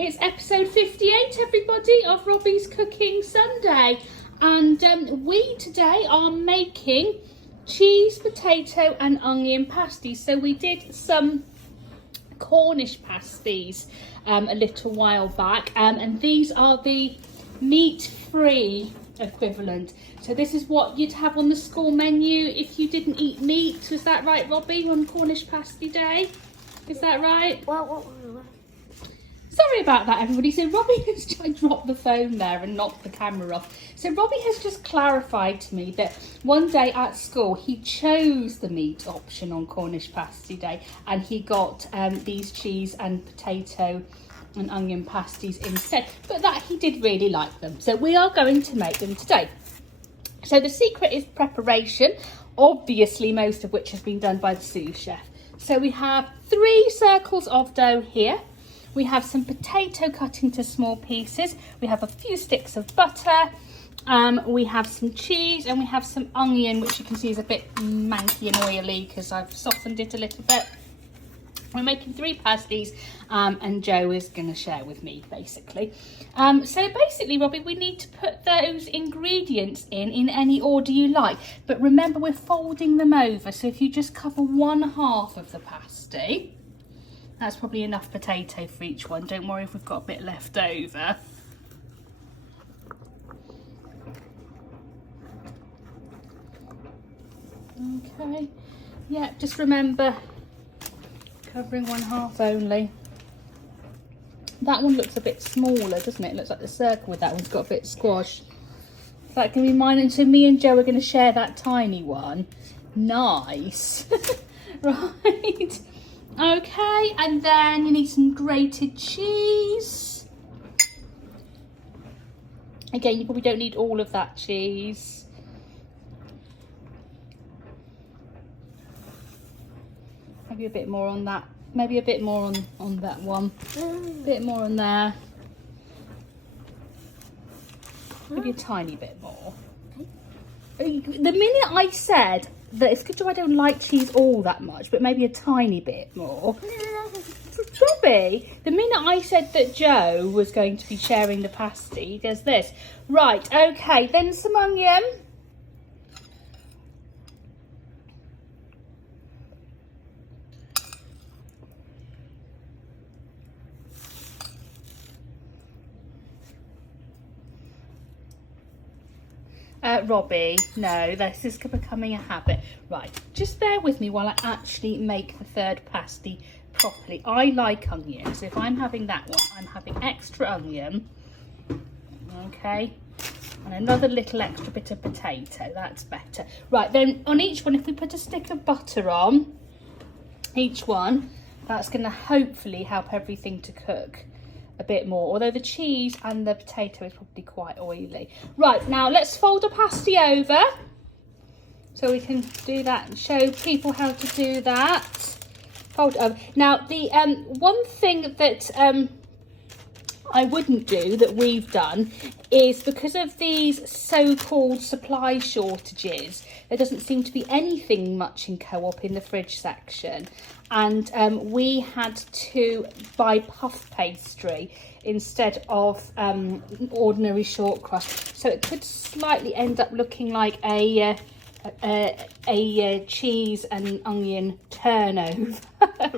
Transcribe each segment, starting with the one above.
It's episode 58, everybody, of Robbies Cooking Sunday. And we today are making cheese, potato and onion pasties. So we did some Cornish pasties a little while back. And these are the meat-free equivalent. So this is what you'd have on the school menu if you didn't eat meat. Was that right, Robbie, on Cornish pasty day? Is that right? Sorry about that, everybody. So Robbie has dropped the phone there and knocked the camera off. So Robbie has just clarified to me that one day at school he chose the meat option on Cornish pasty day and he got these cheese and potato and onion pasties instead, but that he did really like them. So we are going to make them today. So the secret is preparation, obviously most of which has been done by the sous chef. So we have 3 circles of dough here. We have some potato cut into small pieces. We have a few sticks of butter. We have some cheese and we have some onion, which you can see is a bit manky and oily because I've softened it a little bit. We're making 3 pasties and Joe is going to share with me, basically. So basically, Robbie, we need to put those ingredients in any order you like. But remember, we're folding them over. So if you just cover 1/2 of the pasty, that's probably enough potato for each one. Don't worry if we've got a bit left over. Okay. Yeah, just remember, covering 1/2 only. That one looks a bit smaller, doesn't it? It looks like the circle with that one's got a bit squash. Is that going to be mine? And so me and Joe are going to share that tiny one. Nice. Right. Okay, and then you need some grated cheese. Again, you probably don't need all of that cheese. Maybe a bit more on that. Maybe a bit more on that one. A bit more on there. Maybe a tiny bit more. The minute I said that it's good I don't like cheese all that much, but maybe a tiny bit more. Robbie, the minute I said that Joe was going to be sharing the pasty, he does this. Right, okay, then some onion. Robbie, no, this is becoming a habit. Right, just bear with me while I actually make the 3rd pasty properly. I like onion, so if I'm having that one, I'm having extra onion. Okay, and another little extra bit of potato, that's better. Right, then on each one, if we put a stick of butter on each one, that's going to hopefully help everything to cook a bit more, although the cheese and the potato is probably quite oily. Right, now let's fold a pasty over so we can do that and show people how to do that. Fold it over. Now the one thing that I wouldn't do that we've done is, because of these so-called supply shortages, there doesn't seem to be anything much in Co-op in the fridge section, and we had to buy puff pastry instead of ordinary short crust, so it could slightly end up looking like a cheese and onion turnover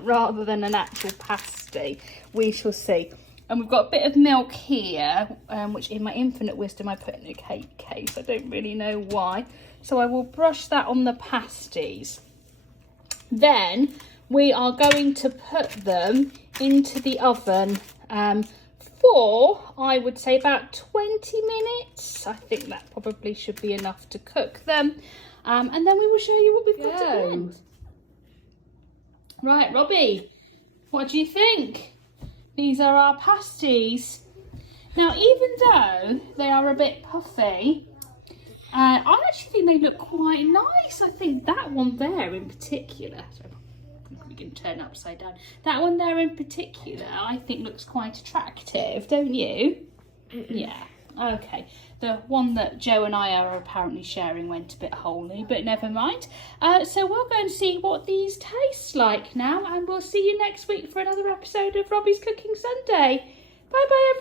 rather than an actual pasty. We shall see. And we've got a bit of milk here, which in my infinite wisdom I put in a cake case. I don't really know why. So I will brush that on the pasties. Then we are going to put them into the oven for, I would say, about 20 minutes. I think that probably should be enough to cook them. And then we will show you what we've got at the end. Right, Robbie, what do you think? These are our pasties. Now, even though they are a bit puffy, I actually think they look quite nice. I think that one there in particular, sorry, we can turn upside down. That one there in particular, I think looks quite attractive, don't you? Yeah, okay. The one that Joe and I are apparently sharing went a bit holy, but never mind. So we'll go and see what these taste like now, and we'll see you next week for another episode of Robbie's Cooking Sunday. Bye bye, everyone.